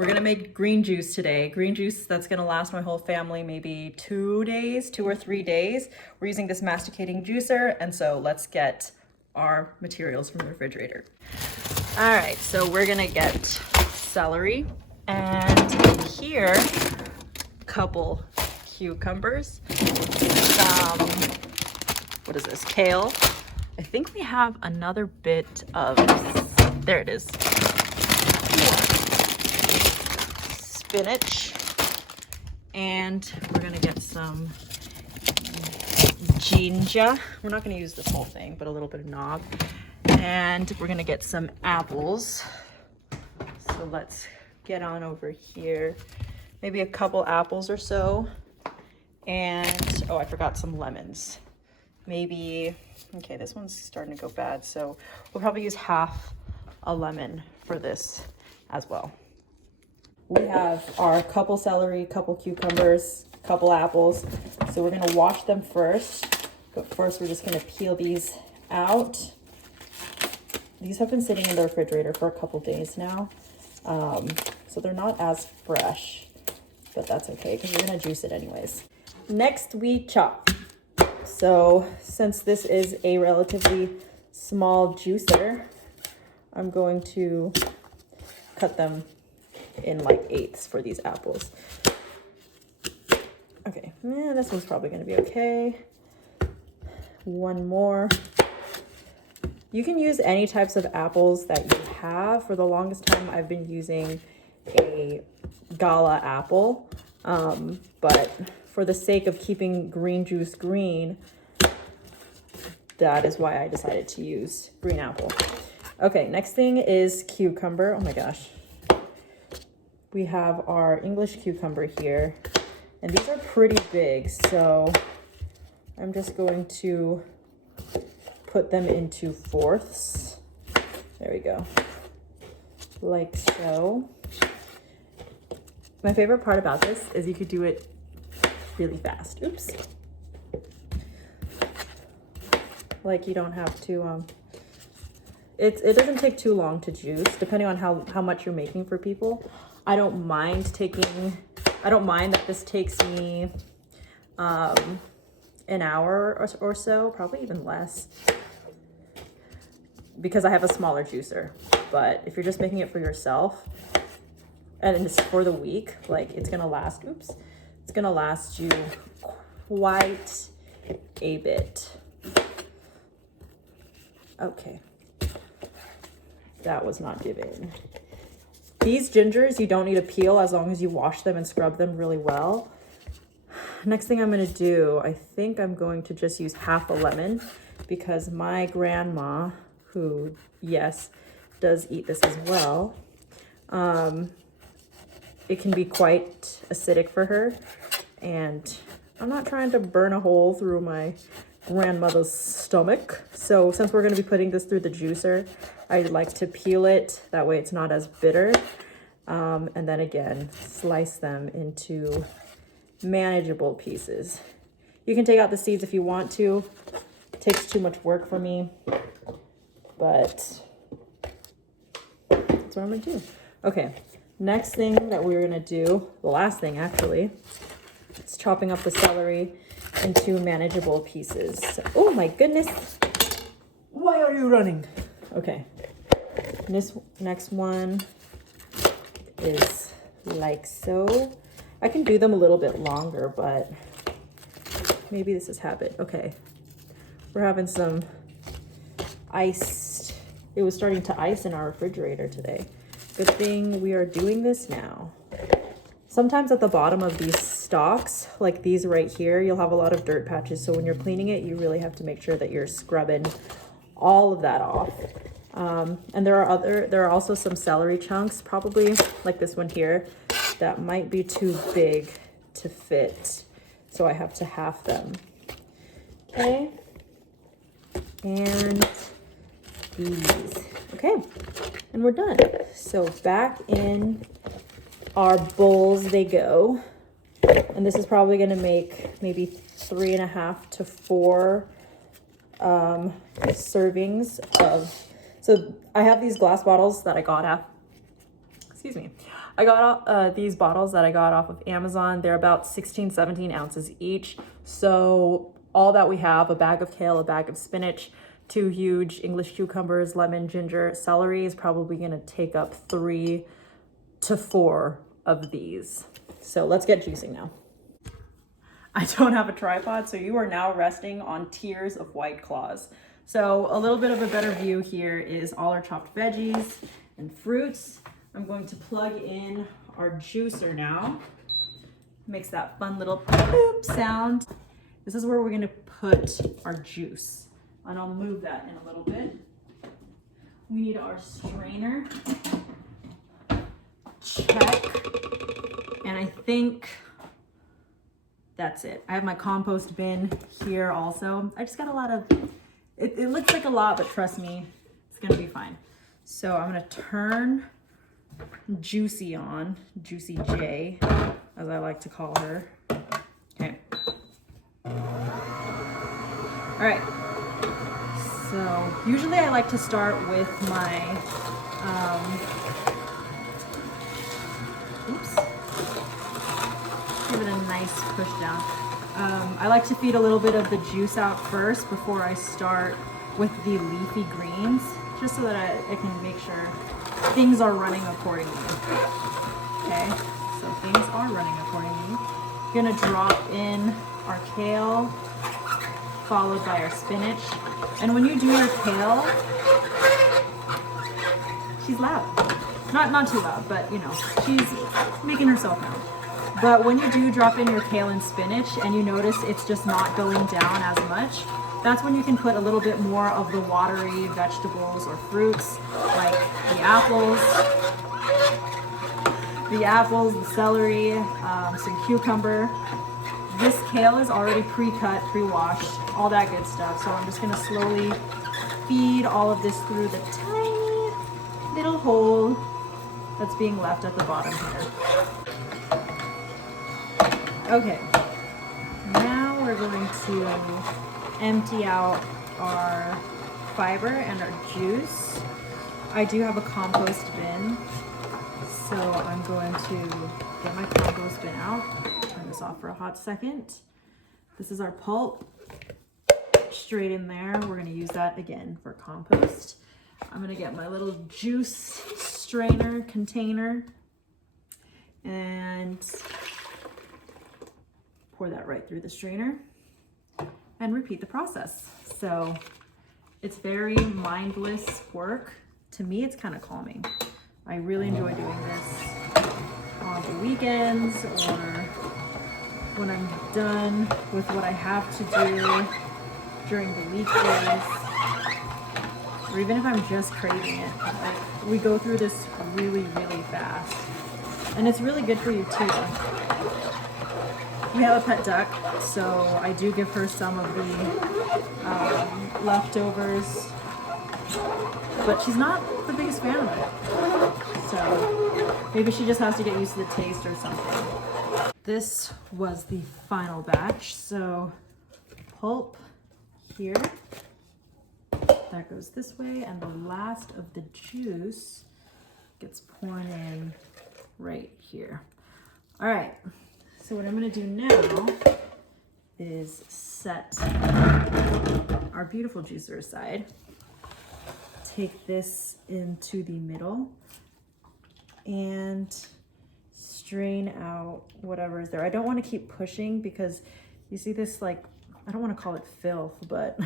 We're gonna make green juice today. Green juice that's gonna last my whole family maybe 2 days, 2 or 3 days. We're using this masticating juicer, and so let's get our materials from the refrigerator. All right, so we're gonna get celery, and here, a couple cucumbers, some, what is this, kale. I think we have another bit of, there it is, spinach, and we're gonna get some ginger. We're not gonna use this whole thing, but a little bit of nog. And we're gonna get some apples. So let's get on over here. Maybe a couple apples or so. And, oh, I forgot some lemons. Maybe, okay, this one's starting to go bad, so we'll probably use half a lemon for this as well. We have our couple celery, couple cucumbers, couple apples. So we're gonna wash them first, but first we're just gonna peel these out. These have been sitting in the refrigerator for a couple days now. So they're not as fresh, but that's okay because we're gonna juice it anyways. Next we chop. So since this is a relatively small juicer, I'm going to cut them in like eighths for these apples. Okay, this one's probably gonna be okay. One more. You can use any types of apples that you have. For the longest time, I've been using a Gala apple, but for the sake of keeping green juice green, that is why I decided to use green apple. Okay, next thing is cucumber. Oh my gosh. We have our English cucumber here, and these are pretty big, so I'm just going to put them into fourths. There we go, like so. My favorite part about this is you could do it really fast. Oops. Like you don't have to, it doesn't take too long to juice, depending on how much you're making for people. I don't mind that this takes me an hour or so, probably even less, because I have a smaller juicer. But if you're just making it for yourself and it's for the week, like it's gonna last, it's gonna last you quite a bit. Okay, that was not given. These gingers, you don't need to peel as long as you wash them and scrub them really well. Next thing I'm gonna do, I think I'm going to just use half a lemon because my grandma, who, yes, does eat this as well, it can be quite acidic for her, and I'm not trying to burn a hole through my grandmother's stomach. So since we're going to be putting this through the juicer, I like to peel it, that way it's not as bitter. And then again, slice them into manageable pieces. You can take out the seeds if you want to. It takes too much work for me, but that's what I'm gonna do. Okay, next thing that we're gonna do, the last thing actually, is chopping up the celery into manageable pieces. Oh my goodness, why are you running? Okay, this next one is like so. I can do them a little bit longer, but maybe this is habit. Okay, we're having some iced, it was starting to ice in our refrigerator today. Good thing we are doing this now. Sometimes at the bottom of these stalks, like these right here, you'll have a lot of dirt patches. So when you're cleaning it, you really have to make sure that you're scrubbing all of that off. And there are also some celery chunks, probably like this one here, that might be too big to fit. So I have to half them. Okay. And these. Okay. And we're done. So back in our bowls they go. And this is probably going to make maybe 3.5 to 4 servings of. So I have these glass bottles that I got I got these bottles that I got off of Amazon. They're about 16, 17 ounces each. So all that we have, a bag of kale, a bag of spinach, 2 huge English cucumbers, lemon, ginger, celery is probably gonna take up 3 to 4 of these. So let's get juicing now. I don't have a tripod, so you are now resting on tiers of White Claws. So a little bit of a better view here is all our chopped veggies and fruits. I'm going to plug in our juicer now. Makes that fun little boop sound. This is where we're gonna put our juice. And I'll move that in a little bit. We need our strainer. Check. And I think that's it. I have my compost bin here also. I just got a lot of, it looks like a lot, but trust me, it's gonna be fine. So I'm gonna turn Juicy on, Juicy J, as I like to call her. Okay. All right. So usually I like to start with my, oops. Give it a nice push down. I like to feed a little bit of the juice out first before I start with the leafy greens, just so that I can make sure things are running accordingly. Okay, so things are running accordingly. We're gonna drop in our kale, followed by our spinach. And when you do your kale, she's loud. Not too loud, but you know, she's making herself known. But when you do drop in your kale and spinach and you notice it's just not going down as much, that's when you can put a little bit more of the watery vegetables or fruits, like the apples, the celery, some cucumber. This kale is already pre-cut, pre-washed, all that good stuff. So I'm just gonna slowly feed all of this through the tiny little hole that's being left at the bottom here. Okay, now we're going to empty out our fiber and our juice. I do have a compost bin, so I'm going to get my compost bin out. Turn this off for a hot second. This is our pulp, straight in there. We're gonna use that again for compost. I'm gonna get my little juice strainer container and pour that right through the strainer and repeat the process. So it's very mindless work. To me, it's kind of calming. I really enjoy doing this on the weekends or when I'm done with what I have to do during the weekdays, or even if I'm just craving it. Like, we go through this really, really fast. And it's really good for you too. We have a pet duck, so I do give her some of the leftovers, but she's not the biggest fan of it. So maybe she just has to get used to the taste or something. This was the final batch. So pulp here, that goes this way, and the last of the juice gets poured in right here. All right. So what I'm gonna do now is set our beautiful juicer aside, take this into the middle, and strain out whatever is there. I don't want to keep pushing because you see this, like, I don't want to call it filth, but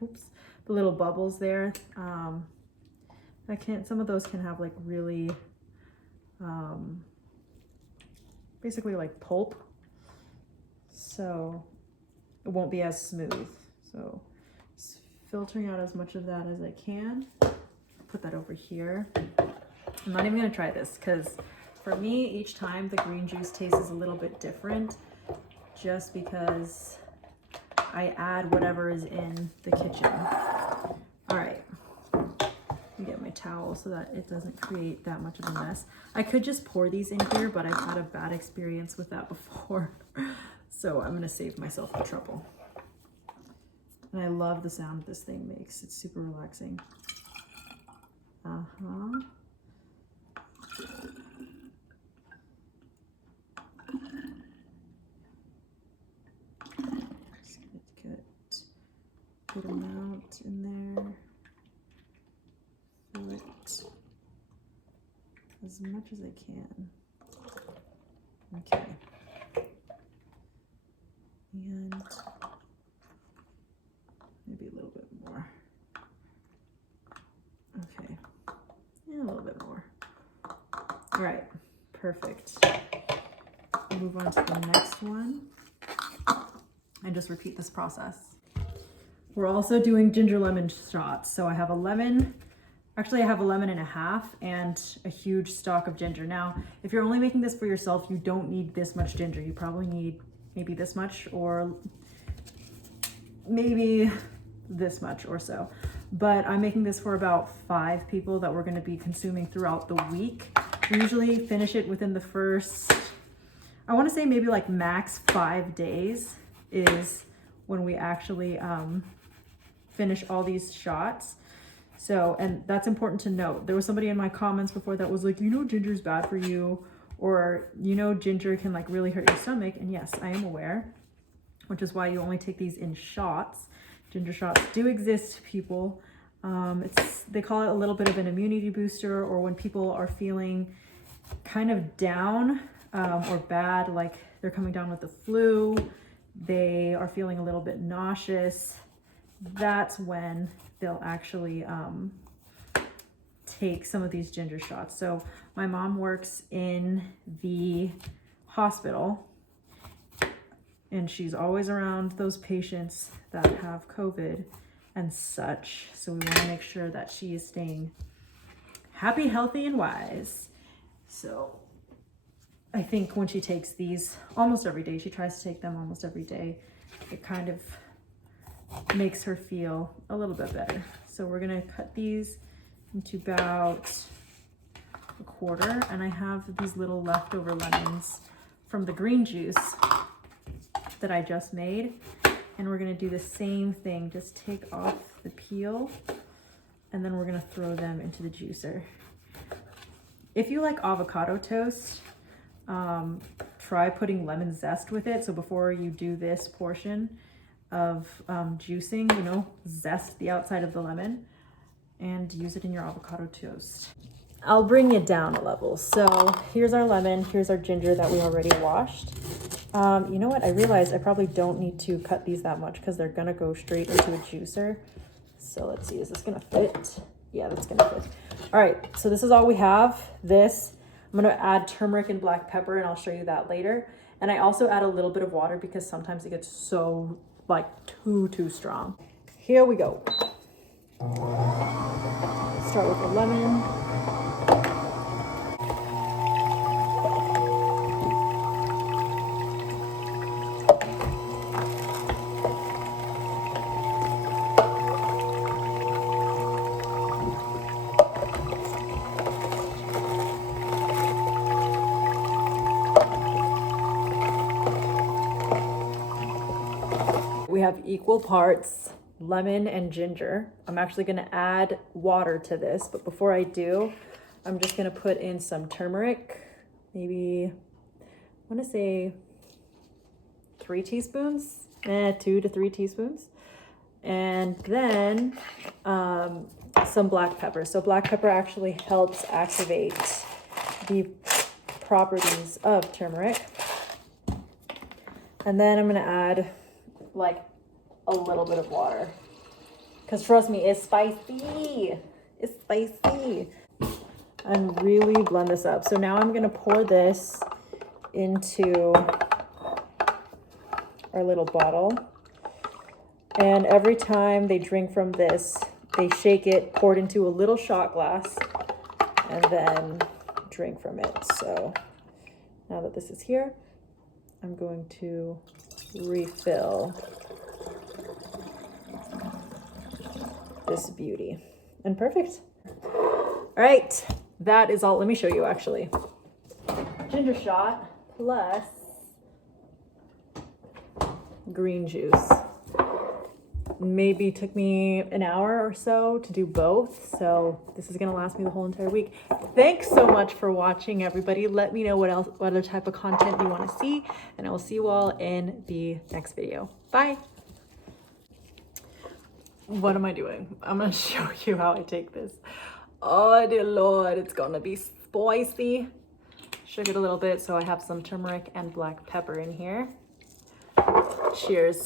oops, the little bubbles there. Some of those can have like really, basically like pulp. So it won't be as smooth. So just filtering out as much of that as I can. Put that over here. I'm not even gonna try this because for me, each time the green juice tastes a little bit different just because I add whatever is in the kitchen. All right, let me get my towel so that it doesn't create that much of a mess. I could just pour these in here, but I've had a bad experience with that before. So I'm gonna save myself the trouble. And I love the sound this thing makes. It's super relaxing. much as I can. Okay. And maybe a little bit more. Okay. And a little bit more. All right. Perfect. Move on to the next one. And just repeat this process. We're also doing ginger lemon shots. So I have a lemon. Actually, I have a lemon and a half and a huge stalk of ginger. Now, if you're only making this for yourself, you don't need this much ginger. You probably need maybe this much or maybe this much or so. But I'm making this for about 5 people that we're going to be consuming throughout the week. We usually finish it within the first, I want to say maybe like max 5 days is when we actually finish all these shots. So, and that's important to note. There was somebody in my comments before that was like, you know, ginger's bad for you, or you know, ginger can like really hurt your stomach. And yes, I am aware, which is why you only take these in shots. Ginger shots do exist, people. They call it a little bit of an immunity booster, or when people are feeling kind of down or bad, like they're coming down with the flu, they are feeling a little bit nauseous. That's when they'll actually take some of these ginger shots. So my mom works in the hospital and she's always around those patients that have COVID and such. So we want to make sure that she is staying happy, healthy, and wise. So I think when she takes these almost every day, she tries to take them almost every day, it kind of makes her feel a little bit better. So we're gonna cut these into about a quarter, and I have these little leftover lemons from the green juice that I just made, and we're gonna do the same thing. Just take off the peel, and then we're gonna throw them into the juicer. If you like avocado toast, try putting lemon zest with it. So before you do this portion of juicing, you know, zest the outside of the lemon and use it in your avocado toast. I'll bring it down a level. So here's our lemon, here's our ginger that we already washed. You know what, I realized I probably don't need to cut these that much because they're gonna go straight into a juicer. So let's see, is this gonna fit? Yeah, that's gonna fit. All right, so this is all we have. This, I'm gonna add turmeric and black pepper, and I'll show you that later. And I also add a little bit of water because sometimes it gets so like too strong. Here we go. Start with the lemon. We have equal parts lemon and ginger. I'm actually gonna add water to this, but before I do, I'm just gonna put in some turmeric, maybe, I wanna say 3 teaspoons, 2 to 3 teaspoons. And then some black pepper. So black pepper actually helps activate the properties of turmeric. And then I'm gonna add like a little bit of water, because trust me, it's spicy. It's spicy. And really blend this up. So now I'm gonna pour this into our little bottle, and every time they drink from this, they shake it, pour it into a little shot glass, and then drink from it. So now that this is here, I'm going to refill this beauty. And perfect. All right, that is all. Let me show you actually. Ginger shot plus green juice. Maybe took me an hour or so to do both. So this is gonna last me the whole entire week. Thanks so much for watching, everybody. Let me know what other type of content you wanna see, and I will see you all in the next video. Bye. What am I doing? I'm gonna show you how I take this. Oh dear Lord, it's gonna be spicy. Shook it a little bit, so I have some turmeric and black pepper in here. Cheers.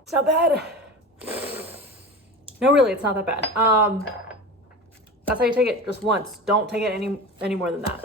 It's not bad. No, really, it's not that bad. That's how you take it, just once. Don't take it any more than that.